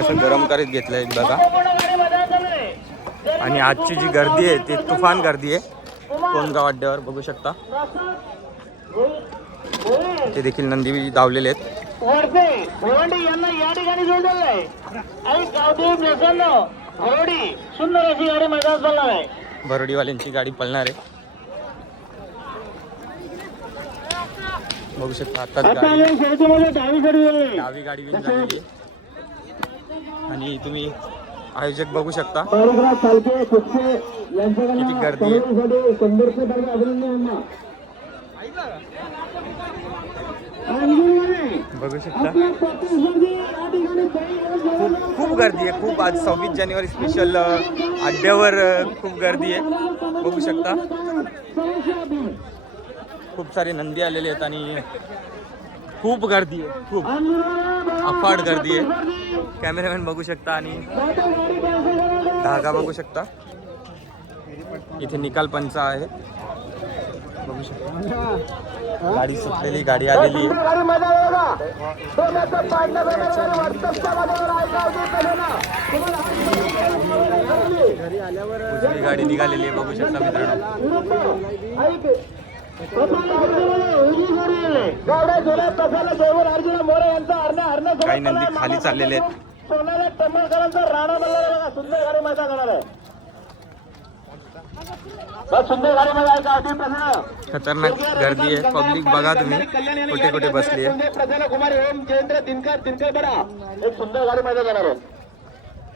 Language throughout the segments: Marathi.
कसं गरम करत घेतलंय बघा. आणि आजची जी गर्दी आहे ती तुफान गर्दी आहे कोणगाव अड्ड्यावर बघू शकता. इथे देखील नंदी धावलेले आहेत. या ठिकाणी जोडलेलं आहे आणि गावदेव नेसांनो भरोडी सुंदर अशी गाडी मैदानात चालणार आहे. भरोडीवाल्यांची गाडी पळणार आहे बघू शकता. आताच डावी गाडी विन झालेली आहे आणि तुम्ही आयोजक बघू शकता किती गर्दी आहे. बघू शकता खूप गर्दी आहे खूप. आज 26 जानेवारी स्पेशल अड्ड्यावर खूप गर्दी आहे बघू शकता. खूप सारे नंदी आलेले आहेत आणि खूप गर्दी आहे खूप अफाट गर्दी आहे. कॅमेरामॅन बघू शकता आणि धागा बघू शकता. इथे निकाल पंच आहे बघू शकता. गाडी सुटलेली गाडी आलेली आहे. उजवी गाडी निघालेली आहे बघू शकता मित्रांनो. काही नंदी खाली चाललेले आहेत. खतरनाक गर्दी आहे. पब्लिक बघा तुम्ही कुठे कुठे बसली आहे.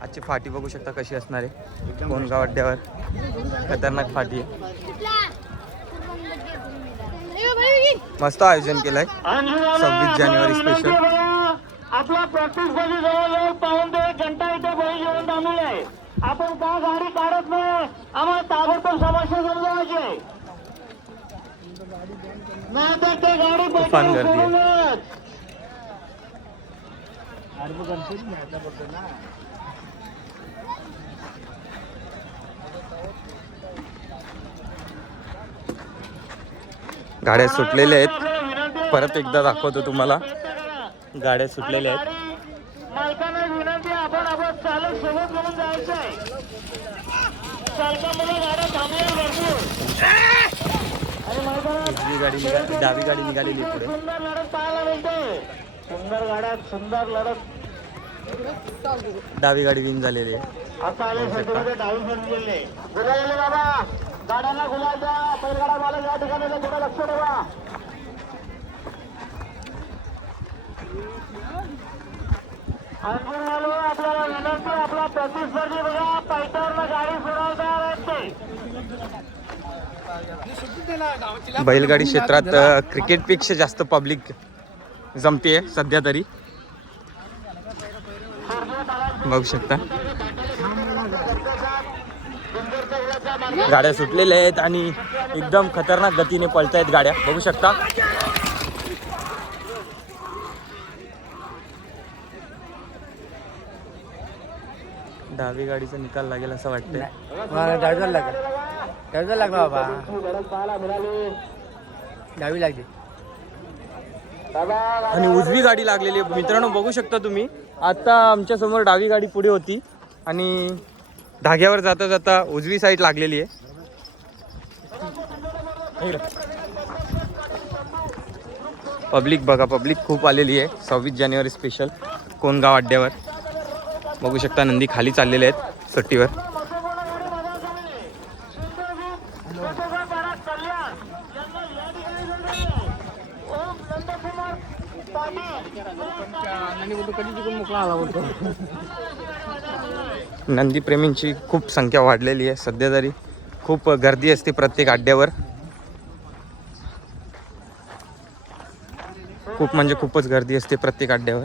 आजची फाटी बघू शकता कशी असणार आहे कोणगाव अड्ड्यावर. खतरनाक फाटी आहे. मस्त आयोजन केलंय 26 जानेवारी स्पेशल. आपला प्रॅक्टिस मध्ये जवळजवळ पाऊण ते 1 घंटा इथे बळी जेवण थांबलेलं आहे. आपण का गाडी काढत नाही आम्हाला ताबडतोब समस्या समजावायची नाही तर ते गाडी तुफान गर्दी आहे. गाड्या सुटलेल्या आहेत. परत एकदा दाखवतो तुम्हाला. गाड्या सुटलेल्या आहेत. मालकांना विनंती आपण चालक सोबत घेऊन जायचं आहे. चालकामुळे गाड्या थांबल्या भरपूर उजवी गाडी डावी गाडी निघालेली पुढे. सुंदर लढत पाहायला मिळते. सुंदर गाड्यात सुंदर लढत. डावी गाडी विन झालेली आहे. आता आले सध्या डावी गेले गुलाले बाबा गाड्यांना गुलाल द्या. बैलगाडा मालक या ठिकाणी थोडं लक्ष ठेवा. आपल्याला विनंती आपला प्रतिस्पर्धी बघा पैशावर गाडी सोडवणार आहेत. बैलगाडी क्षेत्रात क्रिकेटपेक्षा जास्त पब्लिक जमते सध्या तरी बघू शकता. गाड्या सुटलेल्या आहेत आणि एकदम खतरनाक गतीने पळतायत गाड्या बघू शकता. डावी गाडीचा निकाल लागेल असं वाटतंय. लागला बाबा डावी लागली आणि उजवी गाडी लागलेली आहे मित्रांनो बघू शकता तुम्ही. आता आमच्या समोर डावी गाडी पुढे होती आणि धाग्यावर जाता जाता उजवी साईड लागलेली आहे. पब्लिक बघा पब्लिक खूप आलेली आहे 26 जानेवारी स्पेशल कोणगाव अड्ड्यावर बघू शकता. नंदी खाली चाललेले आहेत सुट्टीवर. नंदी प्रेमींची खूप संख्या वाढलेली आहे सध्या तरी. खूप गर्दी असते प्रत्येक अड्ड्यावर. खूप म्हणजे खूपच गर्दी असते प्रत्येक अड्ड्यावर.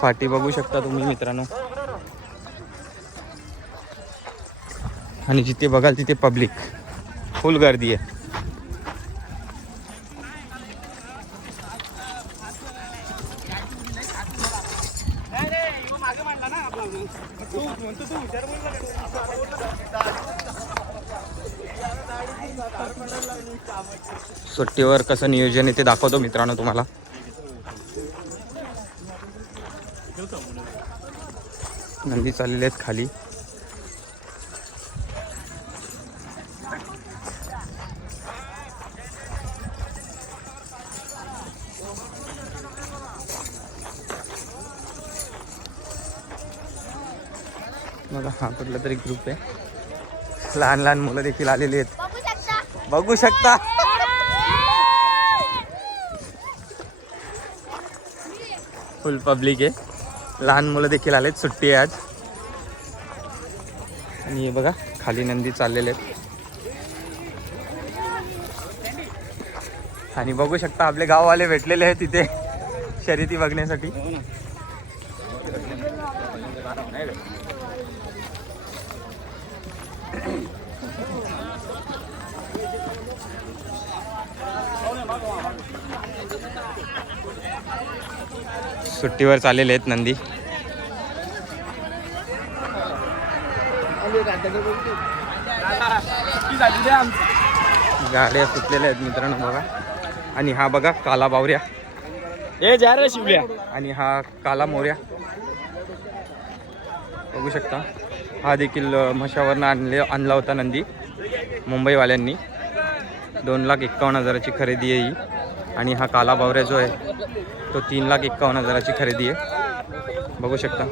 फाटी बघू शकता तुम्ही मित्रांनो आणि जिथे बघाल तिथे पब्लिक फुल गर्दी आहे. सुट्टीवर कसं नियोजन आहे ते दाखवतो मित्रांनो तुम्हाला. नंदी चाललेले आहेत खाली. बघा हा कुठला तरी ग्रुप आहे. लहान लहान मुलं देखील आलेली आहेत, बघू शकता. फुल पब्लिक आहे, लहान मुलं देखील आलेत, सुट्टी आहे आज. आणि हे बघा खाली नंदी चाललेले आहेत. आणि बघू शकता आपले गाववाले भेटलेले आहेत तिथे शर्यती बघण्यासाठी. सुट्टीवर चाललेले आहेत नंदी. गाड्या सुटलेल्या आहेत मित्रांनो बघा. आणि हा बघा काला बावऱ्या, शिवल्या. आणि हा काला मोऱ्या बघू शकता. हा देखील म्हशावरनं आणला होता नंदी मुंबईवाल्यांनी. 2,51,000ची खरेदी आहे ही. आणि हा काला बावऱ्या जो आहे तो 3,51,000ची खरेदी आहे, बघू शकता.